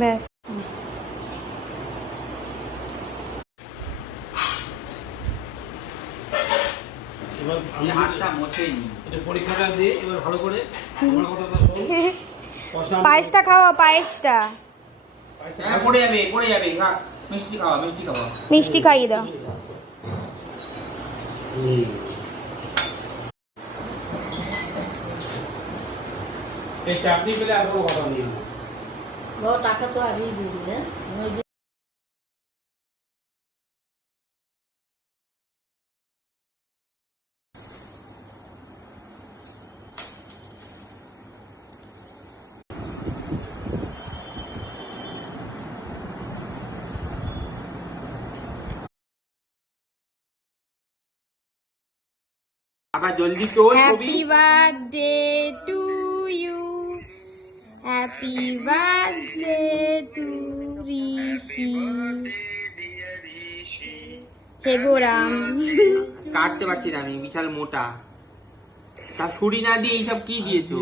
ব্যাস। এবার আমি হাতটা মোছেইনি, এটা পরীক্ষাটা দিয়ে এবার ভালো করে আমার কথাটা শোন। পায়েসটা খাওয়া, পায়েসটা। হ্যাঁ পড়ে যাবে খা। মিষ্টি খাওয়া, মিষ্টি খাওয়া। মিষ্টি খাইয়ে দাও। এই চাটনি পেলে আর কোনো কথা নেই। টাকা তো আগেই দিয়ে দিলে। আবার জলদি তোল। Happy birthday to you, happy birthday to Rishi. হে গোরাম। কাটতে পারছি না আমি, বিশাল মোটা। তা ছুরি না দিয়ে এইসব কি দিয়েছো?